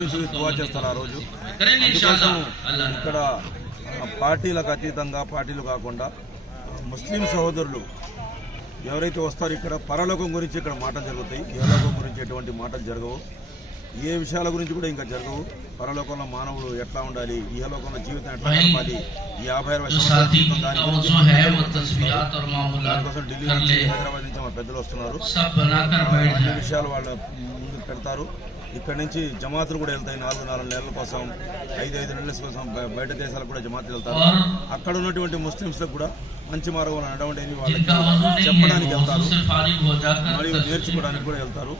దువా చేస్తారు ఆ రోజు ఇక్కడ పార్టీలకు అతీతంగా పార్టీలు కాకుండా ముస్లిం సహోదరులు ఎవరైతే వస్తారో ఇక్కడ పరలోకం గురించి ఇక్కడ మాటలు జరుగుతాయి దేవలోకం గురించి ఎటువంటి మాటలు జరగవు ఏ విషయాల గురించి కూడా ఇంకా జరగవు పరలోకంలో మానవులు ఎట్లా ఉండాలి ఈహలోకంలో జీవితం ఎట్లా గడపాలి ఈ యాభై దానికోసం ఢిల్లీ నుంచి హైదరాబాద్ నుంచి మా పెద్దలు వస్తున్నారు అన్ని విషయాలు వాళ్ళు ముందుకు పెడతారు ఇక్కడ నుంచి జమాతులు కూడా వెళ్తాయి. నాలుగు నాలుగు నెలల కోసం ఐదు ఐదు నెలల కోసం బయట దేశాలకు కూడా జమాతులు వెళ్తారు. అక్కడ ఉన్నటువంటి ముస్లింస్లకు కూడా మంచి మార్గంలో నడవండి వాళ్ళకి చెప్పడానికి వెళ్తారు. మరియు నేర్చుకోవడానికి కూడా వెళ్తారు.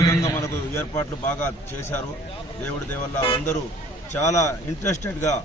విధంగా మనకు ఏర్పాట్లు బాగా చేశారు. దేవుడి దేవల్ల అందరూ చాలా ఇంట్రెస్టెడ్గా